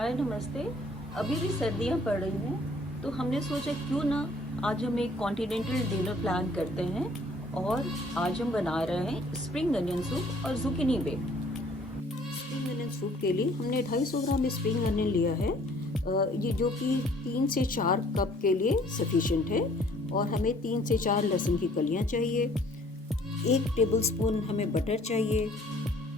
हाय नमस्ते। अभी भी सर्दियाँ पड़ रही हैं तो हमने सोचा क्यों ना आज हम एक कॉन्टिनेंटल डिनर प्लान करते हैं और आज हम बना रहे हैं स्प्रिंग अनियन सूप और zucchini bake. Spring onion soup के लिए हमने 250 ग्राम स्प्रिंग अनियन लिया है। ये जो कि 3 से 4 कप के लिए सफिशिएंट है। और हमें 3 से 4 लहसुन की कलियाँ चाहिए। 1 टेबलस्पून हमें बटर चाहिए।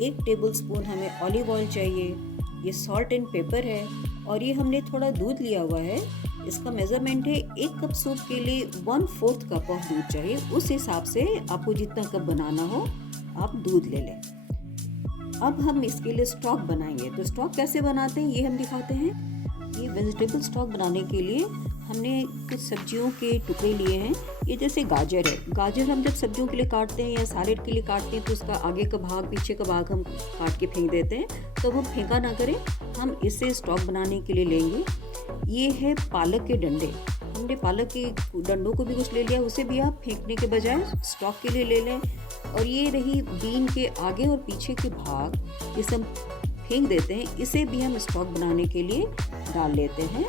1 टेबलस्पून हमें ऑलिव ऑयल चाहिए। ये सॉल्ट एंड पेपर है और ये हमने थोड़ा दूध लिया हुआ है। इसका मेज़रमेंट है 1 कप सूप के लिए 1/4 कप ऑफ दूध चाहिए। उस हिसाब से आपको जितना कप बनाना हो आप दूध ले लें। अब हम इसके लिए स्टॉक बनाएंगे। तो स्टॉक कैसे बनाते हैं ये हम दिखाते हैं। ये वेजिटेबल स्टॉक बनाने के लिए हमने कुछ सब्जियों के टुकड़े लिए हैं। ये जैसे गाजर है। गाजर हम जब सब्जियों के लिए काटते हैं या सैलेड के लिए काटते हैं तो उसका आगे का भाग पीछे का भाग हम काट के फेंक देते हैं। तो वो फेंका ना करें, हम इसे स्टॉक बनाने के लिए लेंगे। ये है पालक के डंडे। हमने पालक के डंडों को भी कुछ ले लिया, उसे भी आप फेंकने के बजाय स्टॉक के लिए ले लें। और ये रही बीन के आगे और पीछे के भाग, इसे हम फेंक देते हैं। इसे भी हम स्टॉक बनाने के लिए डाल लेते हैं।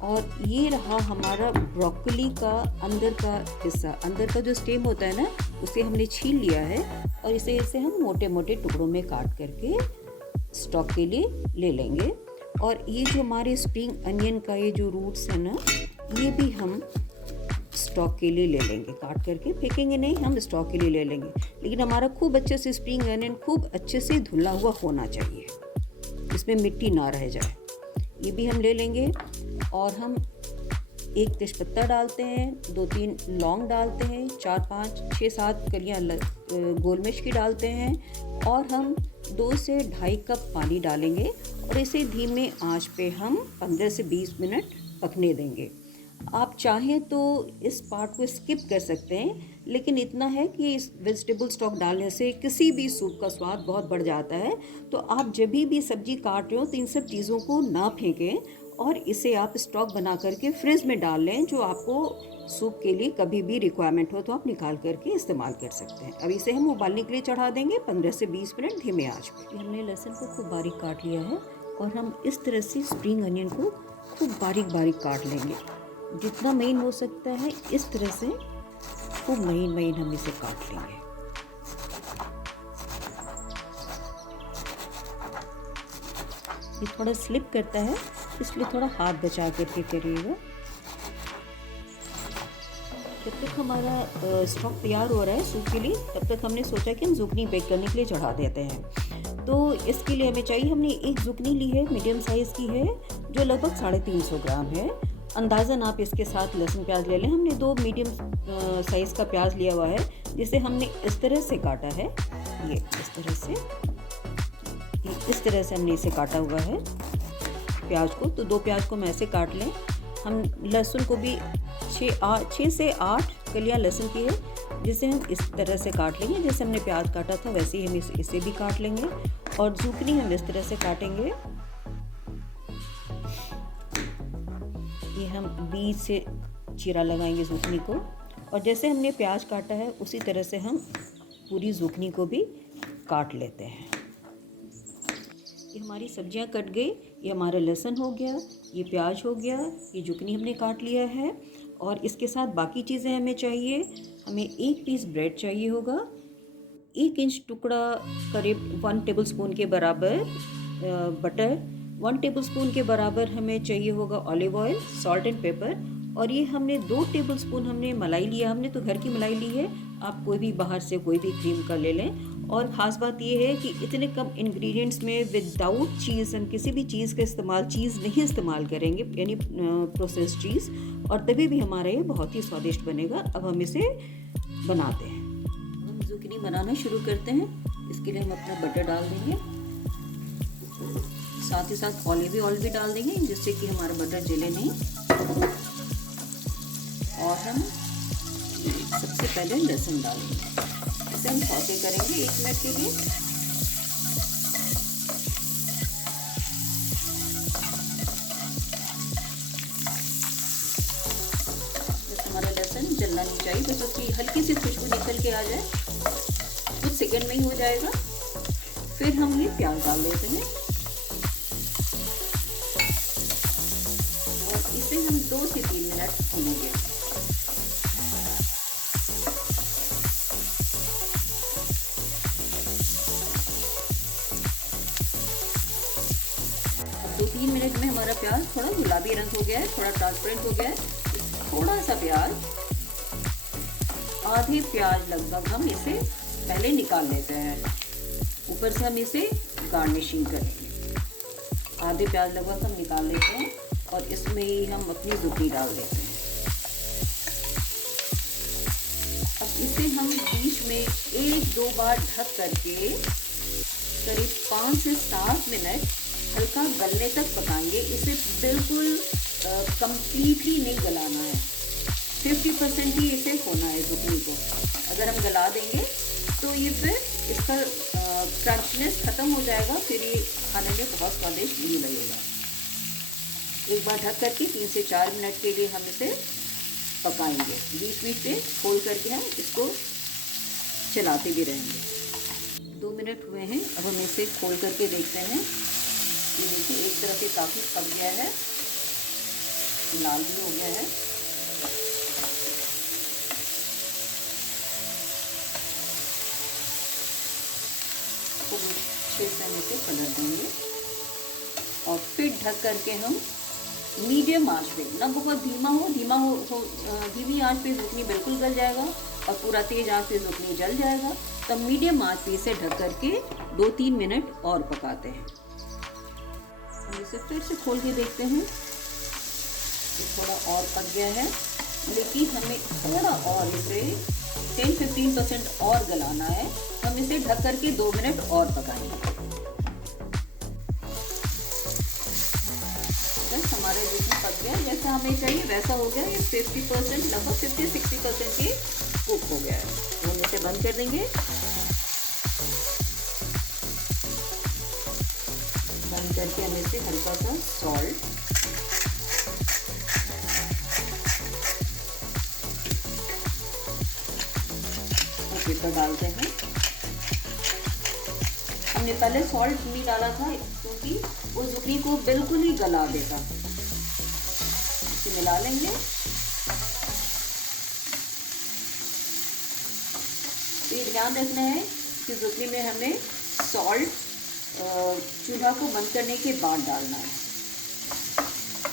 और ये रहा हमारा ब्रोकली का अंदर का हिस्सा। अंदर का जो स्टेम होता है ना, उसे हमने छील लिया है और इसे हम मोटे मोटे टुकड़ों में काट करके स्टॉक के लिए ले लेंगे। और ये जो हमारे स्प्रिंग अनियन का ये जो रूट्स है ना, ये भी हम स्टॉक के लिए ले लेंगे। काट करके फेंकेंगे नहीं, हम स्टॉक के लिए ले लेंगे। लेकिन हमारा खूब अच्छे से स्प्रिंग अनियन खूब अच्छे से धुला हुआ होना चाहिए, इसमें मिट्टी ना रह जाए। ये भी हम ले लेंगे। और हम 1 तेजपत्ता डालते हैं, 2-3 लौंग डालते हैं, 4-5 6-7 कलियाँ गोल मिर्च की डालते हैं। और हम 2 से 2.5 कप पानी डालेंगे और इसे धीमे आंच पे हम 15 से 20 मिनट पकने देंगे। आप चाहें तो इस पार्ट को स्किप कर सकते हैं, लेकिन इतना है कि इस वेजिटेबल स्टॉक डालने से किसी भी सूप का स्वाद बहुत बढ़ जाता है। तो आप जब भी सब्जी काट रहे हो तो इन सब चीज़ों को ना फेंकें और इसे आप स्टॉक बना करके फ्रिज में डाल लें। जो आपको सूप के लिए कभी भी रिक्वायरमेंट हो तो आप निकाल करके इस्तेमाल कर सकते हैं। अब इसे हम उबालने के लिए चढ़ा देंगे 15 से 20 मिनट धीमे आंच पे। हमने लहसुन को खूब बारीक काट लिया है और हम इस तरह से स्प्रिंग अनियन को खूब बारीक बारीक काट लेंगे। जितना महीन हो सकता है इस तरह से खूब महीन महीन हम इसे काट लेंगे। ये थोड़ा स्लिप करता है, इसलिए थोड़ा हाथ बचा करके करिएगा। जब तक हमारा स्टॉक तैयार हो रहा है सूप के लिए, तब तक हमने सोचा कि हम जुकनी बेक करने के लिए चढ़ा देते हैं। तो इसके लिए हमें चाहिए, हमने एक जुकनी ली है, मीडियम साइज़ की है, जो लगभग 350 ग्राम है। अंदाज़न आप इसके साथ लहसुन प्याज ले लें। हमने 2 मीडियम साइज़ का प्याज लिया हुआ है, जिसे हमने इस तरह से काटा है। ये इस तरह से हमने इसे काटा हुआ है प्याज को। तो 2 प्याज को हम ऐसे काट लें। हम लहसुन को भी 6 से 8 कलियां लहसुन की है, जिसे हम इस तरह से काट लेंगे। जैसे हमने प्याज काटा था वैसे ही हम इसे भी काट लेंगे। और जुकनी हम इस तरह से काटेंगे। ये हम बीच से चीरा लगाएंगे जुकनी को। और जैसे हमने प्याज काटा है उसी तरह से हम पूरी जुकनी को भी काट लेते हैं। ये हमारी सब्जियां कट गई। ये हमारा लहसुन हो गया, ये प्याज हो गया, ये जुकनी हमने काट लिया है। और इसके साथ बाकी चीज़ें हमें चाहिए। हमें 1 पीस ब्रेड चाहिए होगा, 1 इंच टुकड़ा करीब 1 टेबलस्पून के बराबर बटर, 1 टेबलस्पून के बराबर हमें चाहिए होगा olive oil, salt and paper. और ये हमने 2 टेबलस्पून हमने मलाई लिया। हमने तो घर की मलाई ली है, आप कोई भी बाहर से कोई भी क्रीम का ले लें। और ख़ास बात ये है कि इतने कम इंग्रेडिएंट्स में विदाउट चीज़ हम किसी भी चीज़ का चीज़ नहीं इस्तेमाल करेंगे, यानी प्रोसेस्ड चीज़। और तभी भी हमारा ये बहुत ही स्वादिष्ट बनेगा। अब हम इसे बनाते हैं। हम जुकीनी बनाना शुरू करते हैं। इसके लिए हम अपना बटर डाल देंगे, साथ ही साथ ऑलिव ऑयल भी डाल देंगे, जिससे कि हमारा बटर जले नहीं। और हम सबसे पहले लहसुन डालेंगे। इसे हम सौते करेंगे 1 मिनट के लिए। बस हमारा लहसुन जलना नहीं चाहिए, बस उसकी हल्की सी खुशबू निकल के आ जाए, कुछ सेकंड में ही हो जाएगा। फिर हम ये प्याज डाल देते हैं। इसे हम 2 से 3 मिनट भूनेंगे। अब 2-3 मिनट में हमारा प्याज थोड़ा गुलाबी रंग हो गया है, थोड़ा ट्रांसपेरेंट हो गया है। थोड़ा सा प्याज, आधे प्याज लगभग हम इसे पहले निकाल लेते हैं। ऊपर से हम इसे गार्निशिंग करेंगे। आधे प्याज लगभग हम निकाल लेते हैं और इसमें ही हम अपनी जुकनी डाल देते हैं। अब इसे हम बीच में 1-2 बार ढक करके करीब 5 से 7 मिनट हल्का गलने तक पकाएंगे। इसे बिल्कुल कंप्लीटली नहीं गलाना है, 50% ही इसे होना है जुकनी को। अगर हम गला देंगे तो ये फिर इसका क्रंचनेस खत्म हो जाएगा, फिर ये खाने में बहुत स्वादिष्ट नहीं लगेगा। एक बार ढक करके 3 से 4 मिनट के लिए हम इसे पकाएंगे। बीच बीच में खोल करके हम इसको चलाते भी रहेंगे। 2 मिनट हुए हैं, अब हम इसे खोल करके देखते हैं। ये देखिए एक तरफ से काफ़ी पक गया है, लाल भी हो गया है। अच्छे से हम इसे पलट देंगे और फिर ढक करके हम मीडियम आंच पे, ना बहुत धीमी आंच पे जुकनी बिल्कुल गल जाएगा और पूरा तेज आंच पे जुकनी जल जाएगा। तो मीडियम आंच पे इसे ढक करके 2-3 मिनट और पकाते हैं। हम इसे फिर से खोल के देखते हैं। ये थोड़ा और पक गया है, लेकिन हमें थोड़ा और इसे 10-15% और गलाना है। हम इसे ढक करके 2 मिनट और पकाएंगे। बस हमारा जुकनी पक गया, जैसा हमें चाहिए वैसा हो गया। ये 50%, लगभग 50-60% ये कुक हो गया है। तो हम इसे बंद कर देंगे। बंद करके हम इसे हल्का सा सॉल्ट, पेपर डालते हैं। हमने पहले सॉल्ट नहीं डाला था क्योंकि वो जुकनी को बिल्कुल ही गला देता। इसे मिला लेंगे। तो ये ध्यान रखना है कि जुकनी में हमें सॉल्ट चूल्हा को बंद करने के बाद डालना है।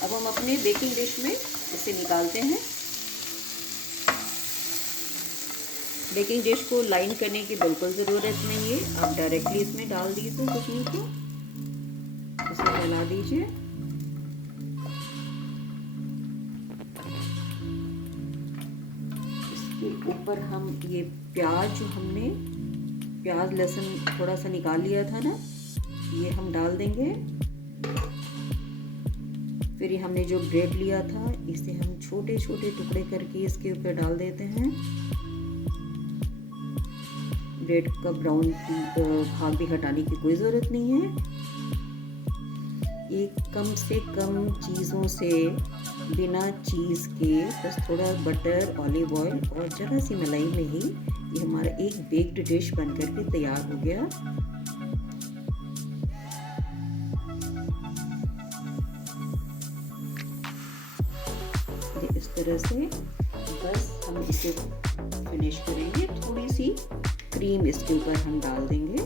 अब हम अपने बेकिंग डिश में इसे निकालते हैं। बेकिंग डिश को लाइन करने की बिल्कुल ज़रूरत नहीं है, आप डायरेक्टली इसमें डाल दीजिए जुकनी को, इसे फैला दीजिए। इसके ऊपर हम ये प्याज, जो हमने प्याज लहसुन थोड़ा सा निकाल लिया था ना, ये हम डाल देंगे। फिर ये हमने जो ब्रेड लिया था, इसे हम छोटे छोटे टुकड़े करके इसके ऊपर डाल देते हैं। ब्रेड का ब्राउन भाग भी हटाने की कोई ज़रूरत नहीं है। एक कम से कम चीज़ों से, बिना चीज़ के, बस थोड़ा बटर, ऑलिव ऑयल और ज़रा सी मलाई में ही ये हमारा एक बेक्ड डिश बन करके तैयार हो गया। इस तरह से बस हम इसे फिनिश करेंगे। थोड़ी सी क्रीम इसके ऊपर हम डाल देंगे।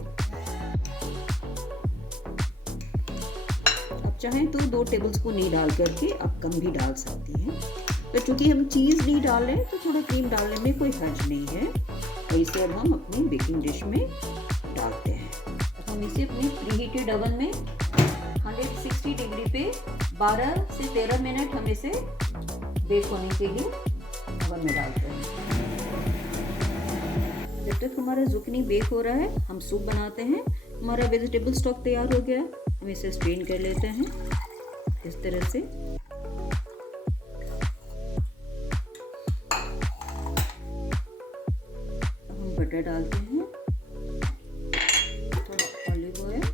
आप चाहें तो 2 टेबलस्पून नहीं डाल करके आप कम भी डाल सकती हैं। तो चूंकि हम चीज़ नहीं डाल रहे हैं तो थोड़ा क्रीम डालने में कोई हर्ज नहीं है। और इसे अब हम अपनी बेकिंग डिश में डालते हैं। अब हम इसे अपने प्रीहीटेड ओवन में 160 डिग्री पे 12 से 13 मिनट हम इसे बेक होने के लिए ओवन में डालते हैं। जब तक हमारा जुकनी बेक हो रहा है, हम सूप बनाते हैं। हमारा वेजिटेबल स्टॉक तैयार हो गया, हम इसे स्ट्रेन कर लेते हैं इस तरह से। हम बटर डालते हैं, थोड़ा ऑलिव ऑयल,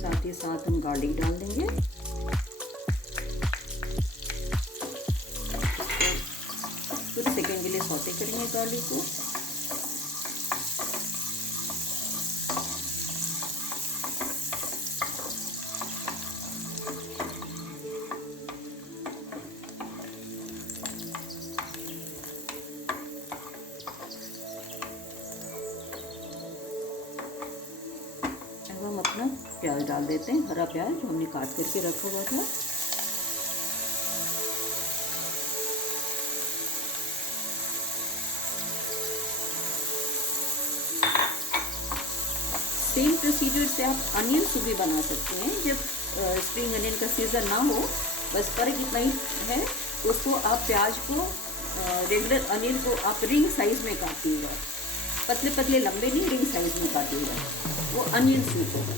साथ ही साथ हम गार्लिक डाल देंगे। कुछ सेकंड के लिए सौते करेंगे गार्लिक को। डाल देते हैं, हरा प्याज जो हमने काट करके रखा हुआ था। सेम प्रोसीजर से आप अनियन सूप भी बना सकते हैं। जब स्प्रिंग अनियन का सीज़न ना हो, बस फर्क इतना ही है, उसको आप प्याज को रेगुलर अनियन को आप रिंग साइज़ में काटिएगा, पतले पतले लंबे नहीं, रिंग साइज़ में काटिएगा, वो अनियन सूप होगा।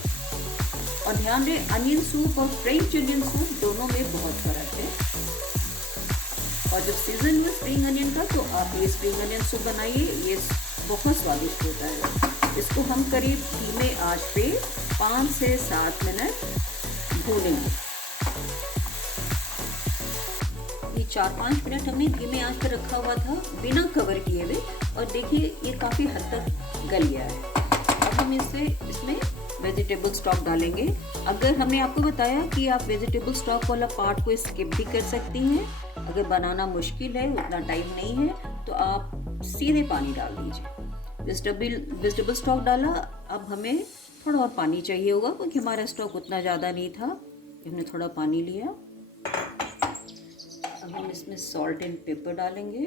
और ध्यान दें, अनियन सूप और फ्रेंच अनियन सूप दोनों में बहुत फ़र्क है। और जब सीज़न में स्प्रिंग अनियन का, तो आप ये स्प्रिंग अनियन सूप बनाइए, ये बहुत स्वादिष्ट होता है। इसको हम करीब धीमे आंच पे 5 से 7 मिनट भूनेंगे। ये 4-5 मिनट हमने धीमे आंच पे रखा हुआ था बिना कवर किए हुए, और देखिए ये काफ़ी हद तक गल गया है। अब हम इसमें वेजिटेबल स्टॉक डालेंगे। अगर हमने आपको बताया कि आप वेजिटेबल स्टॉक वाला पार्ट को स्किप भी कर सकती हैं, अगर बनाना मुश्किल है, उतना टाइम नहीं है, तो आप सीधे पानी डाल दीजिए। वेजिटेबल स्टॉक डाला, अब हमें थोड़ा और पानी चाहिए होगा क्योंकि हमारा स्टॉक उतना ज़्यादा नहीं था, हमने थोड़ा पानी लिया। अब हम इसमें सॉल्ट एंड पेपर डालेंगे।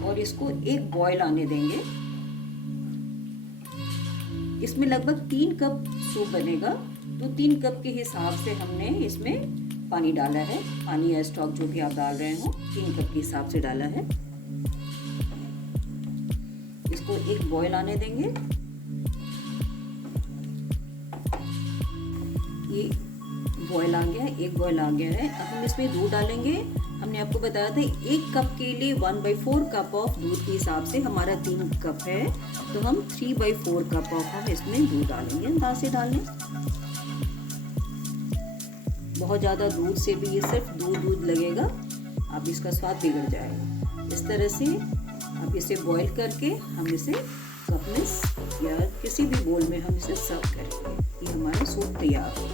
और इसको एक बॉयल आने देंगे। इसमें लगभग 3 कप सूप बनेगा, तो 3 कप के हिसाब से हमने इसमें पानी डाला है। पानी या स्टॉक जो भी आप डाल रहे हो, 3 कप के हिसाब से डाला है। इसको एक बॉयल आने देंगे। ये बॉयल आ गया, एक बॉयल आ गया है। अब हम इसमें दूध डालेंगे। हमने आपको बताया था 1 कप के लिए 1/4 कप ऑफ दूध के हिसाब से हमारा 3 कप है, तो हम 3/4 कप ऑफ हम इसमें दूध डालेंगे। अंदाज से डाल लें, बहुत ज़्यादा दूध से भी ये सिर्फ दूध लगेगा, अब इसका स्वाद बिगड़ जाएगा। इस तरह से अब इसे बॉईल करके हम इसे कप में या किसी भी बोल में हम इसे सर्व करेंगे। ये हमारा सूप तैयार हो।